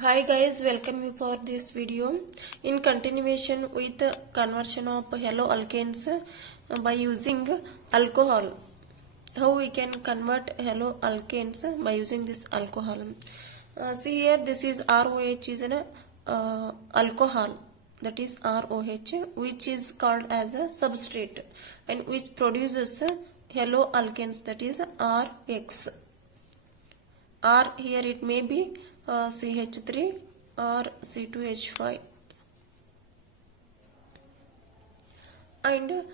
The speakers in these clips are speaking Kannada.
Hi guys, welcome you for this video. In continuation with the conversion of haloalkanes by using alcohol. How we can convert haloalkanes by using this alcohol. See here, this is ROH is an alcohol, that is ROH, which is called as a substrate and which produces haloalkanes, that is RX. R here it may be CH3 or C2H5, and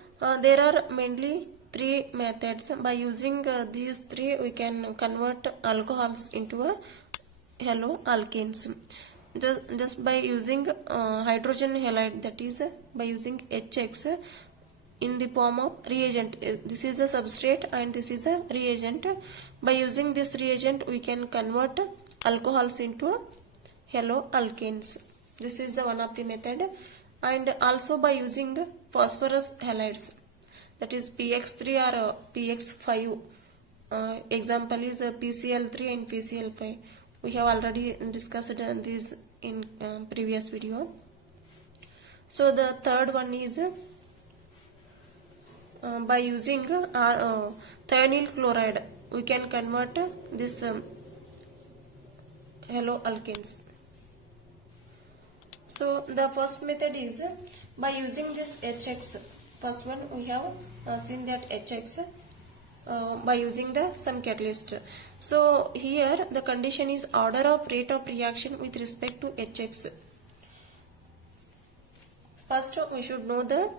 there are mainly three methods. By using these three, we can convert alcohols into a haloalkanes. Just by using hydrogen halide, that is by using HX in the form of reagent. This is a substrate and this is a reagent. By using this reagent, we can convert alcohols into haloalkanes. This is the one of the method. And also by using phosphorus halides, that is PX3 or PX5. Example is PCl3 and PCl5. We have already discussed this in previous video. So the third one is by using thionyl chloride, we can convert this haloalkanes. So the first method is by using this HX. First one we have seen that HX by using some catalyst. So here the condition is order of rate of reaction with respect to HX. First we should know the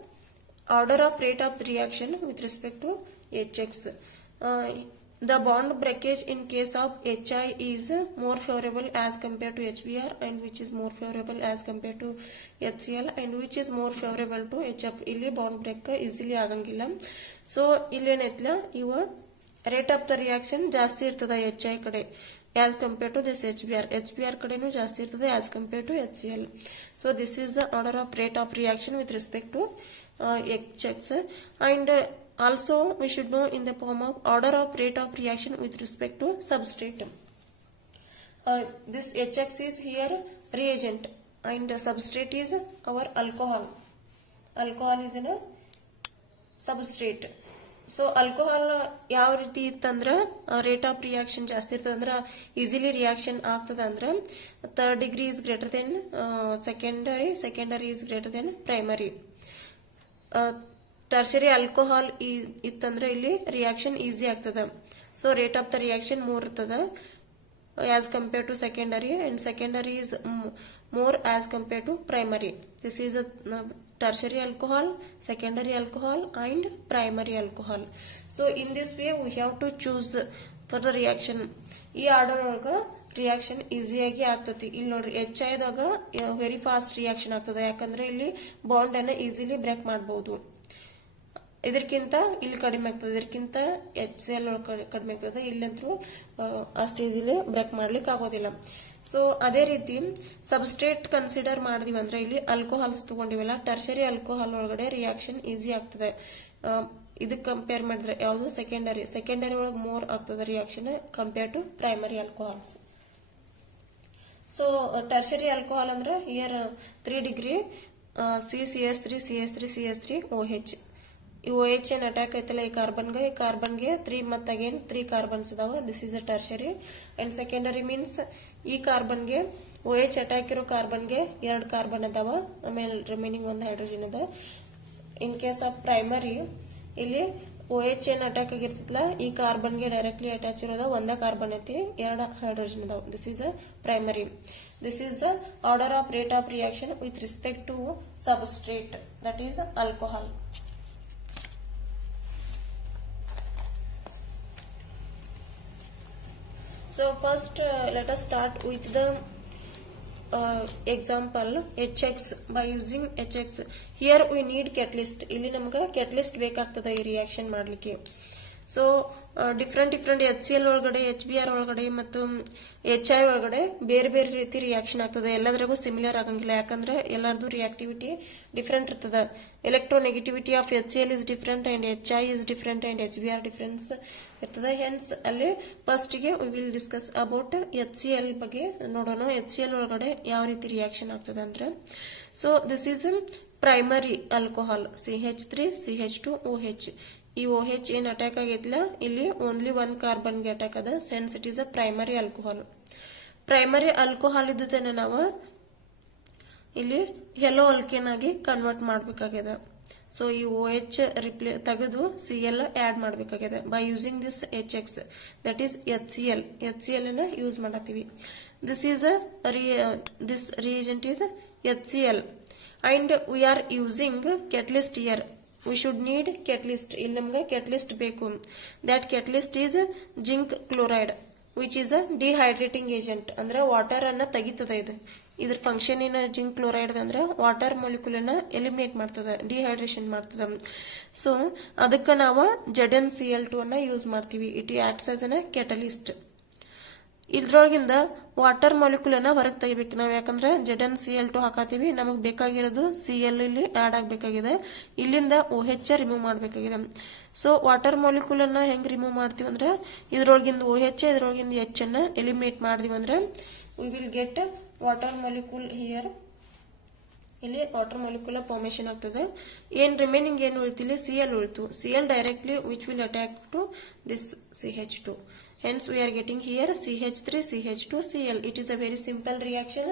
order of rate of reaction with respect to HX. The bond breakage in case of HI is more favorable as compared to HBr, and which is more favorable as compared to HCl, and which is more favorable to HF. Illi bond break easily agangilla. So illi enetla iva rate of the reaction ಜಾಸ್ತಿ ಇರ್ತದ HI ಕಡೆ as compared to this HBr. HBr ಕಡೆನೂ ಜಾಸ್ತಿ ಇರ್ತದೆ as compared to HCl. So this is the order of rate of reaction with respect to HX, and also we should know in the form of order of rate of reaction with respect to substrate. This HX is here reagent and substrate is our alcohol. Alcohol is in a substrate. So alcohol ಯಾವ ರೀತಿ ಇತ್ತಂದ್ರ rate of reaction ಜಾಸ್ತಿ ಇರ್ತದಂದ್ರ easily reaction ಆಗ್ತದಂದ್ರ third degree is greater than secondary is greater than primary. Tertiary alcohol ಇತ್ತಂದ್ರೆ ಇಲ್ಲಿ ರಿಯಾಕ್ಷನ್ ಈಸಿ ಆಗ್ತದ. So rate of the reaction more ಇರ್ತದ as compared to secondary, and secondary is more as compared to primary. This is a tertiary alcohol, secondary alcohol and primary alcohol. So in this way we have to choose for the reaction. ಈ ಆರ್ಡರ್ ಒಳಗ ರಿಯಾಕ್ಷನ್ ಈಸಿಯಾಗಿ ಆಗ್ತತಿ. ಇಲ್ಲಿ ನೋಡ್ರಿ HI ದಾಗ ವೆರಿ ಫಾಸ್ಟ್ ರಿಯಾಕ್ಷನ್ ಆಗ್ತದೆ, ಯಾಕಂದ್ರೆ ಇಲ್ಲಿ ಬಾಂಡ್ ಅನ್ನ ಈಸಿಲಿ ಬ್ರೇಕ್ ಮಾಡಬಹುದು. ಇದಕ್ಕಿಂತ ಇಲ್ಲಿ ಕಡಿಮೆ ಆಗ್ತದೆ, ಇದಕ್ಕಿಂತ HCl ಕಡಿಮೆ ಆಗ್ತದೆ, ಇಲ್ಲಂತೂ ಅಷ್ಟು ಈಸಿಲಿ ಬ್ರೇಕ್ ಮಾಡ್ಲಿಕ್ಕೆ ಆಗೋದಿಲ್ಲ. ಸೊ ಅದೇ ರೀತಿ ಸಬ್ಸ್ಟ್ರೇಟ್ ಕನ್ಸಿಡರ್ ಮಾಡಿದಿವಿ ಅಂದ್ರೆ ಇಲ್ಲಿ ಆಲ್ಕೋಹಾಲ್ಸ್ ತಗೊಂಡಿವಲ್ಲ, ಟರ್ಷರಿ ಆಲ್ಕೋಹಾಲ್ ಒಳಗಡೆ ರಿಯಾಕ್ಷನ್ ಈಸಿ ಆಗ್ತದೆ. ಇದಕ್ಕೆ ಕಂಪೇರ್ ಮಾಡಿದ್ರೆ ಯಾವುದು ಸೆಕೆಂಡರಿ ಒಳಗೆ ಮೋರ್ ಆಗ್ತದೆ reaction compare to primary alcohols. So tertiary alcohol ಅಂದ್ರೆ ಹಿಯರ್ 3 ಡಿಗ್ರಿ CH3 OH. ಈ OH ಏನ್ ಅಟ್ಯಾಕ್ ಐತಲ್ಲ ಈ ಕಾರ್ಬನ್ಗೆ 3 ಮತ್ತೆ ಅಗೇನ್ 3 ಕಾರ್ಬನ್ಸ್ ಇದಾವ. This is a tertiary. And secondary means ಈ ಕಾರ್ಬನ್ಗೆ OH ಅಟ್ಯಾಕ್ ಇರೋ ಕಾರ್ಬನ್ಗೆ 2 ಕಾರ್ಬನ್ ಅದಾವ, ಆಮೇಲೆ ರಿಮೈನಿಂಗ್ 1 ಹೈಡ್ರೋಜನ್ ಅದ. ಇನ್ ಕೇಸ್ ಆಫ್ ಪ್ರೈಮರಿ ಇಲ್ಲಿ OH ಏನ್ ಅಟ್ಯಾಕ್ ಆಗಿರ್ತಲ್ಲ ಈ ಕಾರ್ಬನ್ಗೆ ಡೈರೆಕ್ಟ್ಲಿ ಅಟ್ಯಾಚ್ ಇರೋದ 1 ಕಾರ್ಬನ್ ಐತಿ, 2 ಹೈಡ್ರೋಜನ್ ಅದಾವ. This is a primary. This is the order of rate of reaction with respect to substrate, that is alcohol. So first let us start with the example HX. By using HX, here we need catalyst. ಇಲ್ಲಿ ನಮಗೆ catalyst ಬೇಕಾಗ್ತದೆ ಈ ರಿಯಾಕ್ಷನ್ ಮಾಡಲಿಕ್ಕೆ. ಸೊ ಡಿಫ್ರೆಂಟ್ HCl ಒಳಗಡೆ, HBr ಒಳಗಡೆ ಮತ್ತು HI ಒಳಗಡೆ ಬೇರೆ ಬೇರೆ ರೀತಿ ರಿಯಾಕ್ಷನ್ ಆಗ್ತದೆ. ಎಲ್ಲದರಿಗೂ ಸಿಮಿಲರ್ ಆಗಂಗಿಲ್ಲ, ಯಾಕಂದ್ರೆ ಎಲ್ಲರದು ರಿಯಾಕ್ಟಿವಿಟಿ ಡಿಫ್ರೆಂಟ್ ಇರ್ತದೆ. Electronegativity of HCl is different and HI is different and HBr ಇರ್ತದೆ. ಹೆನ್ಸ್ ಅಲ್ಲಿ ಫಸ್ಟ್ ಗೆ we will discuss about HCl ಬಗ್ಗೆ ನೋಡೋಣ. HCl ಒಳಗಡೆ ಯಾವ ರೀತಿ ರಿಯಾಕ್ಷನ್ ಆಗ್ತದೆ ಅಂದ್ರೆ, so this is primary alcohol CH3 CH2 OH. ಈ OH ಏನ್ ಅಟ್ಯಾಕ್ ಆಗೈತಿಲ್ಲ, ಇಲ್ಲಿ ಓನ್ಲಿ 1 ಕಾರ್ಬನ್ಗೆ ಅಟ್ಯಾಕ್ ಅದ. Sense it is a primary alcohol. Primary alcohol ಇದ್ದದನ್ನ ನಾವು ಇಲ್ಲಿ ಹೆಲೋ ಅಲ್ಕೇನ್ ಆಗಿ ಕನ್ವರ್ಟ್ ಮಾಡಬೇಕಾಗಿದೆ. ಸೊ ಈ OH ತೆಗೆದು Cl ಆಡ್ ಮಾಡಬೇಕಾಗಿದೆ by using this HX, that is HCl. HCl ಅನ್ನ ಯೂಸ್ ಮಾಡತ್ತೀವಿ. This is this reagent is HCl and we are using catalyst here. We should need catalyst. ಇಲ್ಲಿ ನಮ್ಗೆ ಕೆಟಲಿಸ್ಟ್ ಬೇಕು. That catalyst is zinc chloride which is a dehydrating agent. ಅಂದ್ರೆ ವಾಟರ್ ಅನ್ನ ತೆಗಿತದ. ಇದ್ರ ಫಂಕ್ಷನ್ ಏನ ಜಿಂಕ್ ಕ್ಲೋರೈಡ್ ಅಂದ್ರೆ ವಾಟರ್ ಮಾಲಿಕ್ಯೂಲ್ ಅನ್ನ ಎಲಿಮಿನೇಟ್ ಮಾಡ್ತದ, ಡಿಹೈಡ್ರೇಷನ್ ಮಾಡ್ತದ. ಸೊ ಅದಕ್ಕೆ ನಾವು ZnCl2 ಅನ್ನ ಯೂಸ್ ಮಾಡ್ತೀವಿ. It acts as an catalyst. ಇದ್ರೊಳಗಿಂದ ವಾಟರ್ ಮಾಲಿಕ್ಯೂಲ್ ಅನ್ನ ಹೊರಗೆ ತೆಗಿಬೇಕು ನಾವು. ಯಾಕಂದ್ರೆ ZnCl2 ಹಾಕತ್ತೀವಿ, ನಮಗ್ ಬೇಕಾಗಿರೋದು Cl ಇಲ್ಲಿ ಆಡ್ ಆಗ್ಬೇಕಾಗಿದೆ. ಇಲ್ಲಿಂದ OH ರಿಮೂವ್ ಮಾಡ್ಬೇಕಾಗಿದೆ. ಸೊ ವಾಟರ್ ಮಾಲಿಕ್ಯೂಲ್ ಅನ್ನ ಹೆಂಗ್ ರಿಮೂವ್ ಮಾಡ್ತೀವಿ ಅಂದ್ರೆ, ಇದ್ರೊಳಗಿಂದ OH ಇದ್ರೊಳಗಿಂದ H ಅನ್ನ ಎಲಿಮಿನೇಟ್ ಮಾಡಿದ್ವಿ ಅಂದ್ರೆ we will get water molecule here. ಇಲ್ಲಿ ವಾಟರ್ ಮಾಲಿಕ್ಯೂಲ್ ಫಾರ್ಮೇಶನ್ ಆಗ್ತದೆ. ಏನ್ ರಿಮೈನಿಂಗ್ ಏನು ಉಳಿತಿಲ್ಲ, Cl ಉಳಿತು. Cl directly which will attack to this CH2. Hence we are getting here CH3 CH2 Cl. It is a very simple reaction.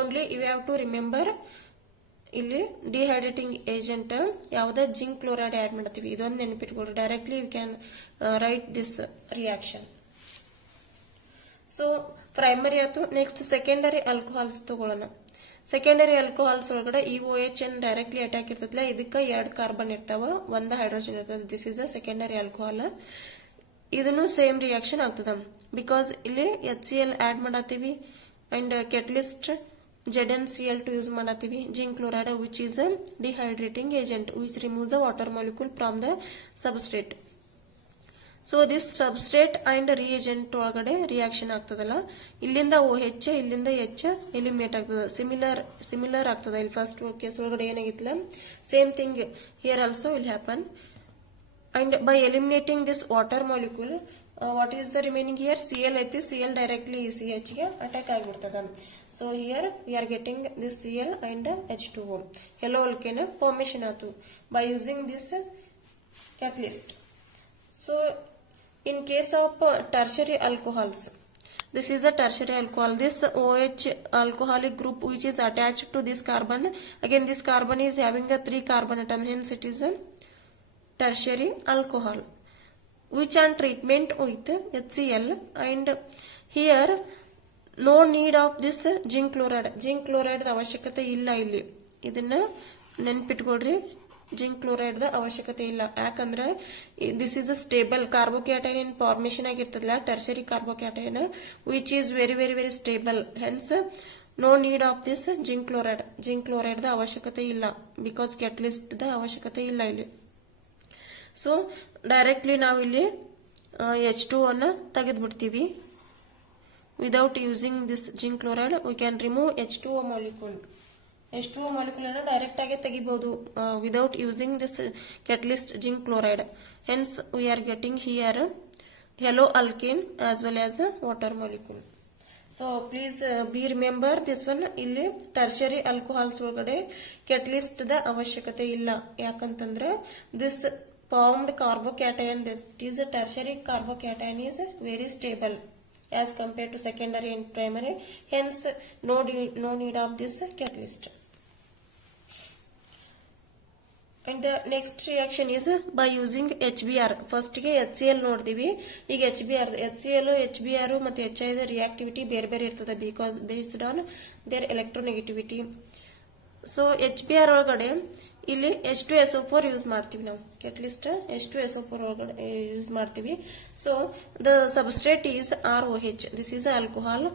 Only you have to remember ಇಲ್ಲಿ ಡಿಹೈಡ್ರೇಟಿಂಗ್ ಏಜೆಂಟ್ ಯಾವ್ದ ಜಿಂಕ್ ಕ್ಲೋರೈಡ್ ಆಡ್ ಮಾಡ್ತೀವಿ. ಇದೊಂದು ನೆನಪಿಟ್ಕೊಳ್ರಿ. Directly we can write this reaction. So primary ಆಯ್ತು. ನೆಕ್ಸ್ಟ್ ಸೆಕೆಂಡರಿ ಆಲ್ಕೋಹಾಲ್ಸ್ ತಗೊಳ್ಳೋಣ. ಸೆಕೆಂಡರಿ ಆಲ್ಕೋಹಾಲ್ಸ್ ಒಳಗಡೆ ಈ OH ಏನ್ ಡೈರೆಕ್ಟ್ಲಿ ಅಟ್ಯಾಕ್ ಇರ್ತದಲ್ಲ, ಇದಕ್ಕೆ 2 ಕಾರ್ಬನ್ ಇರ್ತಾವ, 1 ಹೈಡ್ರೋಜನ್ ಇರ್ತದೆ. This is a secondary alcohol. ಇದನ್ನು ಸೇಮ್ ರಿಯಾಕ್ಷನ್ ಆಗ್ತದ. ಬಿಕಾಸ್ ಇಲ್ಲಿ HCl ಆಡ್ ಮಾಡತ್ತೀವಿ ಅಂಡ್ ಕೆಟಲಿಸ್ಟ್ ZnCl2 ಯೂಸ್ ಮಾಡತ್ತೀವಿ. Zinc chloride which is a dehydrating agent which removes the water molecule from the substrate. So this substrate and reagent ಒಳಗಡೆ ರಿಯಾಕ್ಷನ್ ಆಗ್ತದಲ್ಲ, ಇಲ್ಲಿಂದ OH ಇಲ್ಲಿಂದ H ಎಲಿಮಿನೇಟ್ ಆಗ್ತದ. ಸಿಮಿಲರ್ ಆಗ್ತದ. ಇಲ್ಲಿ ಫಸ್ಟ್ ಕೇಸ್ ಒಳಗಡೆ ಏನಾಗಿತ್ತಲ್ಲ, same thing here also will happen. And by eliminating this water molecule, what is the remaining here? Cl ಐತಿ. Cl directly CH ಗೆ attack ಆಗಿಬಿಡ್ತದ. So here we are getting this Cl and H2O. Hello alkane formation ಆತು by using this catalyst. So in case of tertiary alcohols, this is a tertiary alcohol. This OH alcoholic group which is attached to this carbon. Again this carbon is having a 3 carbon atom. Hence it is a tertiary alcohol which on treatment with HCl. And here no need of this zinc chloride. Zinc chloride the ಅವಶ್ಯಕತೆ ಇಲ್ಲ. ಇಲ್ಲಿ ಇದನ್ನ ನೆನಪಿಟ್ಕೊಳ್ರಿ. ಜಿಂಕ್ ಕ್ಲೋರೈಡ್ ದ ಅವಶ್ಯಕತೆ ಇಲ್ಲ. ಯಾಕಂದ್ರೆ this is a stable carbocation in formation ಆಗಿರ್ತದಲ್ಲ, tertiary carbocation which is very very very stable. Hence no need of this zinc chloride. Zinc chloride ದ ಅವಶ್ಯಕತೆ ಇಲ್ಲ. ಬಿಕಾಸ್ ಕ್ಯಾಟಲಿಸ್ಟ್ ದ ಅವಶ್ಯಕತೆ ಇಲ್ಲ ಇಲ್ಲಿ. ಸೊ ಡೈರೆಕ್ಟ್ಲಿ ನಾವು ಇಲ್ಲಿ H2 ಅನ್ನ ತೆಗೆದ್ಬಿಡ್ತೀವಿ. Without using this zinc chloride we can remove H2O molecule. H2O molecule ಅನ್ನ ಡೈರೆಕ್ಟ್ ಆಗಿ ತೆಗಿಬಹುದು without using this catalyst zinc chloride. Hence we are getting here haloalkane as well as water molecule. So please be remember this one. ಇಲ್ಲಿ ಟರ್ಷರಿ ಆಲ್ಕೋಹಾಲ್ಸ್ ಒಳಗಡೆ ಕ್ಯಾಟಲಿಸ್ಟ್ ದ ಅವಶ್ಯಕತೆ ಇಲ್ಲ. ಯಾಕಂತಂದ್ರೆ this formed carbocation, this is a tertiary carbocation is very stable as compared to secondary and primary. Hence no need of this catalyst. And the next reaction is by using HBr. First ಗೆ HCl ನೋಡ್ತೀವಿ. ಈಗ HCl HBr ಮತ್ತೆ HI ದ ರಿಯಾಕ್ಟಿವಿಟಿ ಬೇರೆ ಬೇರೆ ಇರ್ತದೆ because based on there electronegativity. So HBr ಒಳಗಡೆ ಇಲ್ಲಿ H2SO4 ಯೂಸ್ ಮಾಡ್ತೀವಿ ನಾವು. ಕೆಟಲಿಸ್ಟ್ H2SO4 ಒಳಗಡೆ ಯೂಸ್ ಮಾಡ್ತೀವಿ. So the substrate is ROH. This is alcohol.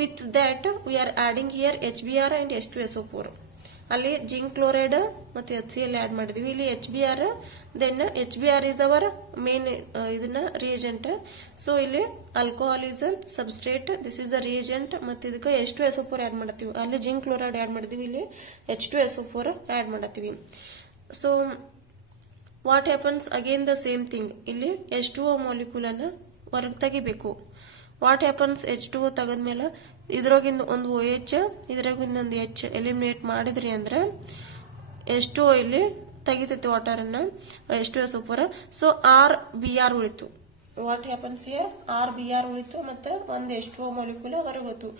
With that we are adding here HBr and H2SO4. ಅಲ್ಲಿ ಜಿಂಕ್ ಕ್ಲೋರೈಡ್ ಮತ್ತೆ HCl ಆಡ್ ಮಾಡಿದೀವಿ. ಇಲ್ಲಿ HBr, then HBr is our main ಇದನ್ನ ರಿಯೇಜೆಂಟ್. ಸೊ ಇಲ್ಲಿ alcohol is substrate, this is a reagent. ಮತ್ತೆ ಇದಕ್ಕೆ H2SO4 ಆಡ್ ಮಾಡತ್ತೀವಿ. ಅಲ್ಲಿ ಜಿಂಕ್ ಕ್ಲೋರೈಡ್ ಆಡ್ ಮಾಡಿದೀವಿ, ಇಲ್ಲಿ H2SO4 ಆಡ್ ಮಾಡತ್ತೀವಿ. So what happens again the same thing. ಇಲ್ಲಿ H2O ಮಾಲಿಕ್ಯೂಲ್ ಅನ್ನ ಹೊರಗೆ ತೆಗಿಬೇಕು. ವಾಟ್ ಹ್ಯಾಪನ್ಸ್ H2O ತೆಗೆದ್ಮೇಲೆ ಇದ್ರಾಗಿಂದ ಒಂದು OH ಇದ್ರಾಗಿಂದ ಒಂದು H ಎಲಿಮಿನೇಟ್ ಮಾಡಿದ್ರಿ ಅಂದ್ರೆ H2O ಇಲ್ಲಿ ತೆಗಿತೈತಿ ವಾಟರ್ ಅನ್ನ, H2SO4. ಸೊ RBr ಉಳಿತು. ವಾಟ್ ಹ್ಯಾಪನ್ಸ್ ಹಿಯರ್ RBr ಉಳಿತು ಮತ್ತೆ ಒಂದು H2O ಮಾಲಿಕ್ಯೂಲ್ ಹೊರಗೆ ಹೋಯ್ತು.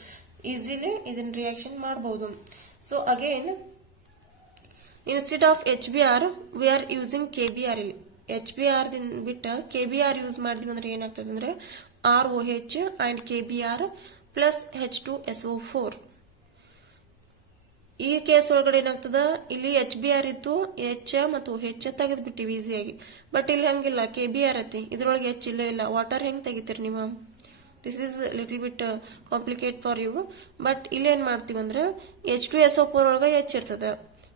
ಈಸಿಲಿ ಇದನ್ನ ರಿಯಾಕ್ಷನ್ ಮಾಡಬಹುದು. So again instead of HBr V are using KBr. ಇಲ್ಲಿ HBr ಬಿಟ್ಟ KBr ಯೂಸ್ ಮಾಡಿದ್ವಿ ಅಂದ್ರೆ ಏನಾಗ್ತದೆ ಅಂದ್ರೆ ROH and KBr plus H2SO4. ಈ ಕೇಸ್ ಒಳಗಡೆ ಏನಾಗ್ತದ, ಇಲ್ಲಿ HBr ಇತ್ತು, H ಮತ್ತು OH ತೆಗೆದು ಬಿಟ್ಟಿವಿ ಈಸಿಯಾಗಿ. ಬಟ್ ಇಲ್ಲಿ ಹಂಗಿಲ್ಲ, KBr ಐತಿ, ಇದ್ರೊಳಗೆ H ಇಲ್ಲ. ವಾಟರ್ ಹೆಂಗ್ ತೆಗಿತೀರಿ ನೀವು? This is little bit complicate for you. But ಇಲ್ಲಿ ಏನ್ ಮಾಡ್ತೀವಿ ಅಂದ್ರೆ H2SO4 ಒಳಗ H ಇರ್ತದ,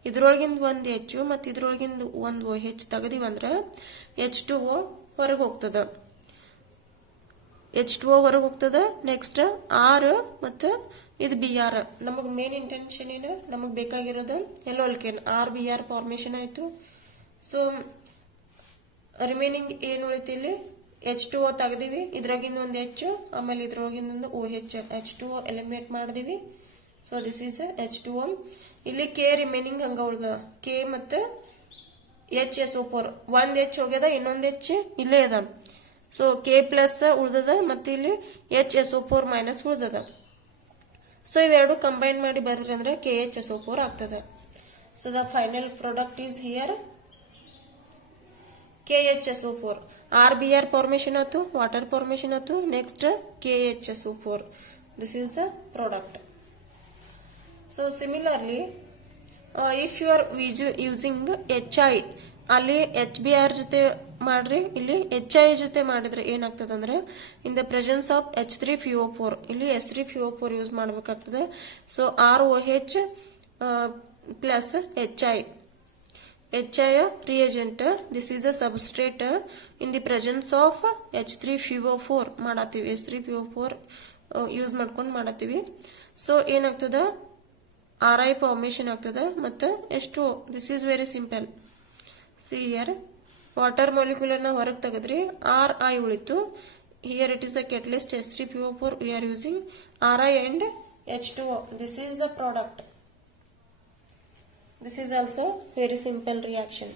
ಇದ್ರೊಳಗಿಂದ ಒಂದು H ಮತ್ತು ಇದ್ರೊಳಗಿಂದ ಒಂದು OH ತೆಗದಿವಂದ್ರ H2O ಹೊರಗೆ ಹೋಗ್ತದ. H2O ಹೊರಗೆ ಹೋಗ್ತದ. ನೆಕ್ಸ್ಟ್ R ಮತ್ತು ಇದು Br. ನಮಗ್ ಮೇನ್ ಇಂಟೆನ್ಷನ್ ಏನು, ನಮಗ್ ಬೇಕಾಗಿರೋದು ಎಲ್ಲೋ ಅಲ್ಕೇನ್ RBr ಫಾರ್ಮೇಶನ್ ಆಯ್ತು. ಸೊ ರಿಮೈನಿಂಗ್ ಏನ್ ಉಳಿತಿ ಇಲ್ಲಿ H2O ತೆಗ್ದಿವಿ, ಇದ್ರಾಗಿಂದ ಒಂದು H ಆಮೇಲೆ ಇದ್ರೊಳಗಿಂದ ಒಂದು OH, H2O ಎಲಿಮಿನೇಟ್ ಮಾಡಿದಿವಿ. So this is H2O. ಇಲ್ಲಿ K ರಿಮೈನಿಂಗ್ ಹಂಗ ಉಳ್ದ, K ಮತ್ತೆ HSO4. ಒಂದ್ H ಹೋಗ್ಯದ, ಇನ್ನೊಂದ್ H ಇಲ್ಲೇ ಅದ. ಸೊ K ಪ್ಲಸ್ ಉಳ್ದದ ಮತ್ತೆ ಇಲ್ಲಿ HSO4 ಮೈನಸ್ ಉಳ್ದದ. ಸೊ ಇವೆರಡು ಕಂಬೈನ್ ಮಾಡಿ ಬರೆದ್ರಿ ಅಂದ್ರೆ KHSO4 ಆಗ್ತದೆ. So the final product is here KHSO4. RBr formation ಆಯ್ತು, ವಾಟರ್ ಫಾರ್ಮೇಶನ್ ಆಯ್ತು, next KHSO4. This is the product. So similarly if you are using HI, ಅಲ್ಲಿ HBr ಜೊತೆ ಮಾಡ್ರಿ, ಇಲ್ಲಿ HI ಜೊತೆ ಮಾಡಿದ್ರೆ ಏನಾಗ್ತದೆ ಅಂದ್ರೆ in the presence of H3PO4 ಇಲ್ಲಿ H3PO4 ಯೂಸ್ ಮಾಡಬೇಕಾಗ್ತದೆ. So ROH plus HI reagent. This is a substrate in the presence of H3PO4 ಮಾಡಾತೀವಿ, H3PO4 use ಮಾಡ್ಕೊಂಡು ಮಾಡಾತೀವಿ. ಸೊ ಏನಾಗ್ತದ, RI ಫಾರ್ಮೇಶನ್ ಆಗ್ತದ ಮತ್ತೆ H2O. This is very simple. See here water molecule ನ ಹೊರಗೆ ತೆಗೆದ್ರಿ, RI ಉಳಿತು. Here it is a catalyst H3PO4 we are using RI and H2O. This is the product. This is also very simple reaction.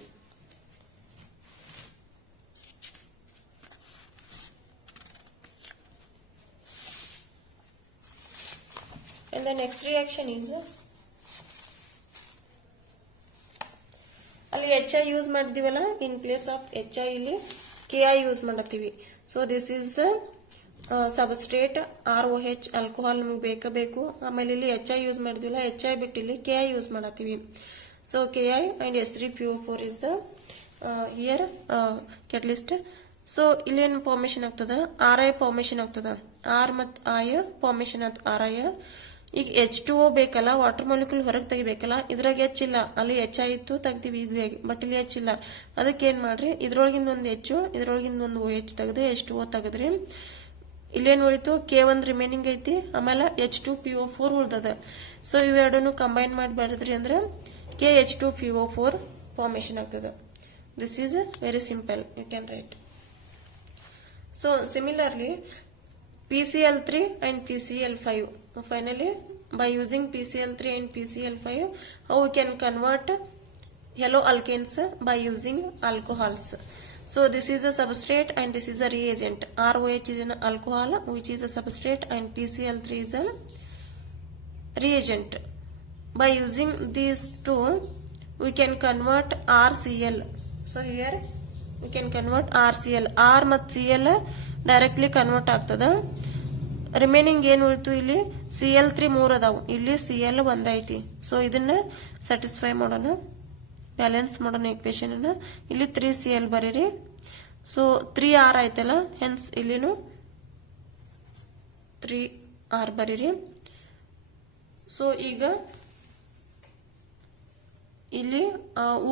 And the next reaction is ಅಲ್ಲಿ HI ಯೂಸ್ ಮಾಡಿದಿವಲ್ಲ, ಇನ್ ಪ್ಲೇಸ್ ಆಫ್ HI ಇಲ್ಲಿ KI ಯೂಸ್ ಮಾಡತ್ತೀವಿ. So this is the substrate ROH alcohol ನಮಗೆ ಬೇಕು. ಆಮೇಲೆ ಇಲ್ಲಿ HI ಯೂಸ್ ಮಾಡಿದಿವಲ್ಲ, HI ಬಿಟ್ಟು ಇಲ್ಲಿ KI ಯೂಸ್ ಮಾಡತ್ತೀವಿ. So KI and H3PO4 is the here catalyst. So ಇಲ್ಲೇನು ಫಾರ್ಮೇಶನ್ ಆಗ್ತದ, RI ಫಾರ್ಮೇಶನ್ ಆಗ್ತದ, R ಮತ್ತು I ಫಾರ್ಮೇಶನ್ ಆಯ್ತು RI. ಈಗ H2O ಬೇಕಲ್ಲ, ವಾಟರ್ ಮಾಲಿಕ್ಯೂಲ್ ಹೊರಗೆ ತೆಗಿಬೇಕಲ್ಲ, ಇದ್ರಾಗ H ಇಲ್ಲ, ಅಲ್ಲಿ HI ಇತ್ತು ತೆಗ್ದಿವಿ ಈಸಿಯಾಗಿ. ಬಟ್ ಇಲ್ಲಿ H ಇಲ್ಲ, ಅದಕ್ಕೆ ಏನ್ ಮಾಡ್ರಿ, ಇದ್ರೊಳಗಿಂದ ಒಂದು H ಇದ್ರೊಳಗಿಂದ ಒಂದು OH ತೆಗೆದು H2O ತೆಗೆದ್ರಿ. ಇಲ್ಲೇನು ಉಳಿತು, K1 ರಿಮೈನಿಂಗ್ ಐತಿ, ಆಮೇಲೆ H2PO4 ಉಳ್ದದ. ಸೊ ಇವೆರಡನ್ನು ಕಂಬೈನ್ ಮಾಡಿ ಬರೆದ್ರಿ ಅಂದ್ರೆ KH2PO4 ಫಾರ್ಮೇಶನ್ ಆಗ್ತದ. This is very simple, you can write. So similarly PCl3 and PCl5. Finally, by using PCl3 and PCl5, how we can convert yellow alkanes by using alcohols. So this is a substrate and this is a reagent. ROH is an alcohol which is a substrate and PCl3 is a reagent. By using these two, we can convert RCl. So here we can convert RCl. R ಮತ್ತು Cl directly convert ಆಗ್ತದ. ರಿಮೈನಿಂಗ್ ಏನು ಉಳಿತು, ಇಲ್ಲಿ Cl3 3 ಅದಾವು, ಇಲ್ಲಿ Cl 1 ಐತಿ. ಸೊ ಇದನ್ನ ಸ್ಯಾಟಿಸ್ಫೈ ಮಾಡೋಣ, ಬ್ಯಾಲೆನ್ಸ್ ಮಾಡೋಣ ಈಕ್ವೇಶನ್ ಅನ್ನ. ಇಲ್ಲಿ 3Cl ಬರೀರಿ. ಸೊ 3R ಆಯ್ತಲ್ಲ, ಹೆನ್ಸ್ ಇಲ್ಲಿನು 3R ಬರೀರಿ. ಸೊ ಈಗ ಇಲ್ಲಿ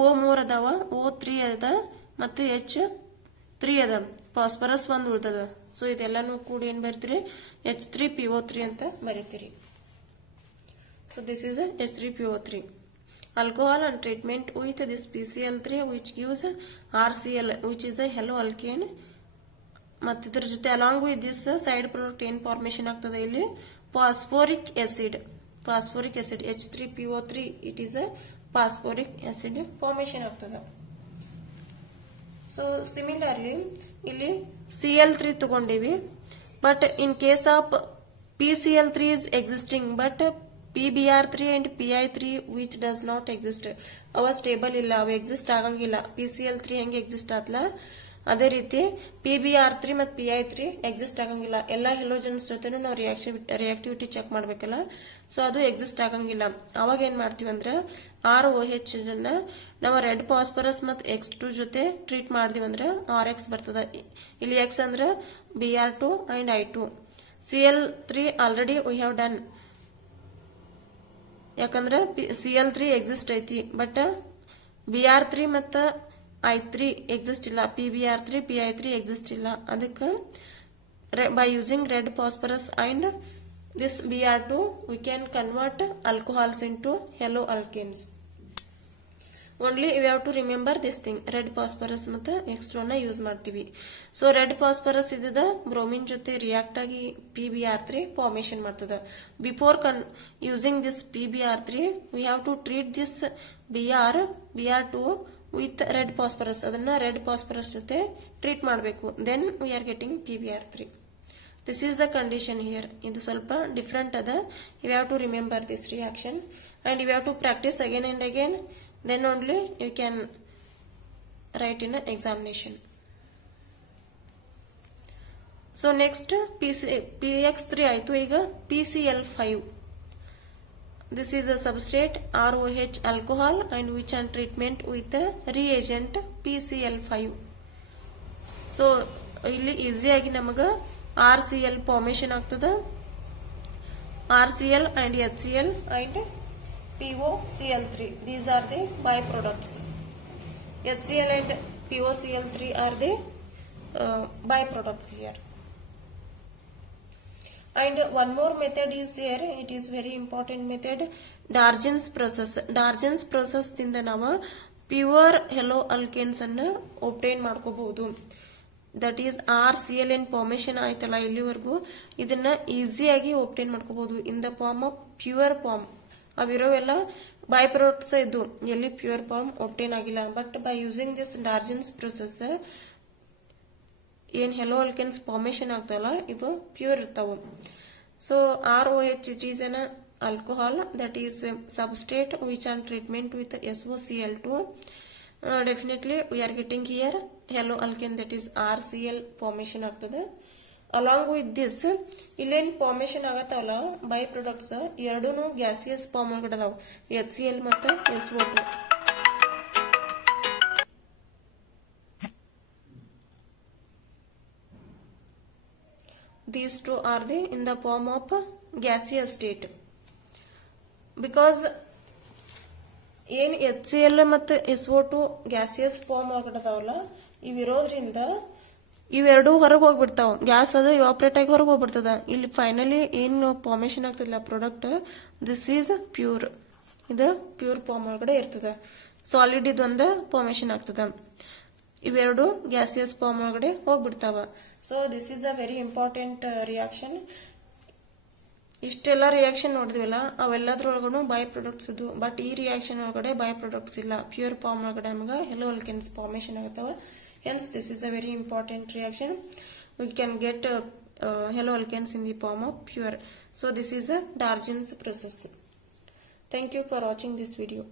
O3 ಅದಾವ, O3 ಅದ ಮತ್ತು H3 ಅದ, ಫಾಸ್ಫರಸ್ 1 ಉಳ್ದದ. ಸೊ ಇದೆಲ್ಲಾನು ಕೂಡಿ ಏನ್ ಬರೀತೀರಿ, H3PO3 ಅಂತ ಬರೀತೀರಿ. So this is H3PO3. alcohol and treatment with this PCl3 which gives RCl which is a halo alkane. ಮತ್ತು ಇದರ ಜೊತೆ along with this side product ಏನ್ ಫಾರ್ಮೇಶನ್ ಆಗ್ತದೆ ಇಲ್ಲಿ phosphoric acid H3PO3 it is a phosphoric acid formation ಆಗ್ತದೆ. ಸೊ ಸಿಮಿಲರ್ಲಿ ಇಲ್ಲಿ Cl3 ತಗೊಂಡಿವಿ, but in case of PCl3 is existing but PBr3 and PI3 which does not exist, ಅವ ಸ್ಟೇಬಲ್ ಇಲ್ಲ, ಅವ ಎಕ್ಸಿಸ್ಟ್ ಆಗಂಗಿಲ್ಲ. PCl3 ಹೆಂಗೆ ಎಕ್ಸಿಸ್ಟ್ ಆತ್ಲ ಅದೇ ರೀತಿ PBr3 ಮತ್ತು PI3 ಎಕ್ಸಿಸ್ಟ್ ಆಗಂಗಿಲ್ಲ. ಎಲ್ಲಾ ಹೆಲೋಜನ್ಸ್ ಜೊತೆನೂ ನಾವು ರಿಯಾಕ್ಟಿವಿಟಿ ಚೆಕ್ ಮಾಡ್ಬೇಕಲ್ಲ, ಸೊ ಅದು ಎಕ್ಸಿಸ್ಟ್ ಆಗಂಗಿಲ್ಲ. ಅವಾಗ ಏನ್ ಮಾಡ್ತೀವಿ ಅಂದ್ರೆ ROH ನಾವು ರೆಡ್ ಫಾಸ್ಫರಸ್ ಮತ್ತು X2 ಜೊತೆ ಟ್ರೀಟ್ ಮಾಡಿದ್ವಿ ಅಂದ್ರೆ RX ಬರ್ತದ. ಇಲ್ಲಿ X ಅಂದ್ರೆ Br2 and I2. Cl3 already we have done, ಯಾಕಂದ್ರೆ Cl3 ಎಕ್ಸಿಸ್ಟ್ ಐತಿ, ಬಟ್ Br3 ಮತ್ತ I3 ಎಕ್ಸಿಸ್ಟ್ ಇಲ್ಲ, PBr3 PI3 ಎಕ್ಸಿಸ್ಟ್ ಇಲ್ಲ. ಅದಕ್ಕೆ by using red phosphorus and this Br2 we can convert alcohols into halo alkanes. Only we have to remember this thing, red phosphorus ಮತ್ತೆ X2 ನ ಯೂಸ್ ಮಾಡ್ತೀವಿ. ಸೊ ರೆಡ್ ಫಾಸ್ಫರಸ್ ಇದ್ದ ಬ್ರೋಮಿನ್ ಜೊತೆ ರಿಯಾಕ್ಟ್ ಆಗಿ PBr3 ಫಾರ್ಮೇಶನ್ ಮಾಡ್ತದ. Before using this PBr3 we have to treat this Br2 with red phosphorus. ಅದನ್ನ ರೆಡ್ ಫಾಸ್ಫರಸ್ ಜೊತೆ ಟ್ರೀಟ್ ಮಾಡಬೇಕು. Then we are getting PBr3. This is the condition here. ಇದು ಸ್ವಲ್ಪ ಡಿಫರೆಂಟ್ ಅದ. You have to remember this reaction and you have to practise again and again. Then only you can write in an examination. So next PX3 ಆಯ್ತು. ಈಗ PCl5. This is a substrate ROH alcohol and which on treatment with the reagent PCl5. So ಇಲ್ಲಿ ಈಸಿ ಆಗಿ ನಮಗ RCl ಫಾರ್ಮೇಶನ್ ಆಗ್ತದ. RCl and HCl and POCl3. These are the byproducts. HCl and POCl3 are the byproducts here. And one more method is there. It is very important method. Darjan's process. Darjan's process ದಿಂದ ನಾವು ಪ್ಯೂರ್ ಹೆಲೋ ಅಲ್ಕೇನ್ಸ್ ಅನ್ನು ಒಬ್ಟೈನ್ ಮಾಡ್ಕೋಬಹುದು. ದಟ್ ಈಸ್ RClN ಫಾರ್ಮೇಶನ್ ಆಯ್ತಲ್ಲ ಇಲ್ಲಿವರೆಗೂ, ಇದನ್ನ ಈಸಿಯಾಗಿ ಒಬ್ಟೈನ್ ಮಾಡ್ಕೋಬಹುದು in the form of pure form. ಅವಿರೋವೆಲ್ಲ ಬೈ ಪ್ರಾಡಕ್ಟ್ಸ್ ಇದ್ದು ಎಲ್ಲಿ ಪ್ಯೂರ್ ಫಾರ್ಮ್ ಒಬ್ಟೈನ್ ಆಗಿಲ್ಲ. But by using this Darzens process ಏನ್ ಹೆಲೋ ಅಲ್ಕೆನ್ಸ್ ಫಾರ್ಮೇಶನ್ ಆಗ್ತಾವಲ್ಲ ಇವು ಪ್ಯೂರ್ ಇರ್ತಾವ. So ROH it is an alcohol that is substrate which on treatment with SOCl2. Definitely we are getting here halo alkane that is RCl formation ಆಗ್ತದೆ. Along with this ಇಲ್ಲೇನ್ ಫಾರ್ಮೇಶನ್ ಆಗತ್ತಲ್ಲ ಬೈ ಪ್ರಾಡಕ್ಟ್ಸ್ ಎರಡೂನು ಗ್ಯಾಸಿಯಸ್ ಫಾರ್ಮ್ ಒಳಗಡೆ ಅದಾವ, HCl ಮತ್ತು SO2. These two are in the form of gaseous state. Because ಏನ್ HCl ಮತ್ತು SO2 ಗ್ಯಾಸಿಯಸ್ ಫಾರ್ಮ್ ಒಳಗಡೆ ಅದಾವಲ್ಲ, ಇವಿರೋದ್ರಿಂದ ಇವೆರಡು ಹೊರಗೆ ಹೋಗ್ಬಿಡ್ತಾವ. ಗ್ಯಾಸ್ ಅದು ಇವಾಪರೇಟ್ ಆಗಿ ಹೊರಗೆ ಹೋಗ್ಬಿಡ್ತದ. ಇಲ್ಲಿ ಫೈನಲಿ ಏನು ಫಾರ್ಮೇಶನ್ ಆಗ್ತದಿಲ್ಲ ಪ್ರಾಡಕ್ಟ್, ದಿಸ್ ಈಸ್ ಪ್ಯೂರ್. ಇದು ಪ್ಯೂರ್ ಫಾರ್ಮ್ ಒಳಗಡೆ ಇರ್ತದ. ಸಾಲಿಡ್ ಇದೊಂದು ಫಾರ್ಮೇಶನ್ ಆಗ್ತದ. ಇವೆರಡು ಗ್ಯಾಸಿಯಸ್ ಫಾರ್ಮ್ ಒಳಗಡೆ ಹೋಗ್ಬಿಡ್ತಾವ. So this is a very important reaction. ಇಷ್ಟೆಲ್ಲ ರಿಯಾಕ್ಷನ್ ನೋಡಿದ್ವಿಲ್ಲ, ಅವೆಲ್ಲದ್ರೊಳಗೂ ಬೈ ಪ್ರಾಡಕ್ಟ್ಸ್ ಇದು. ಬಟ್ ಈ ರಿಯಾಕ್ಷನ್ ಒಳಗಡೆ ಬೈ ಪ್ರಾಡಕ್ಟ್ಸ್ ಇಲ್ಲ. ಪ್ಯೂರ್ ಫಾರ್ಮ್ ಒಳಗಡೆ ನಮ್ಗೆ ಹೆಲೋ ಅಲ್ಕೆನ್ಸ್ ಫಾರ್ಮೇಶನ್ ಆಗತ್ತವ. Hence, this is a very important reaction. We can get halo alkanes in the form of pure. So, this is a Darjan's process. Thank you for watching this video.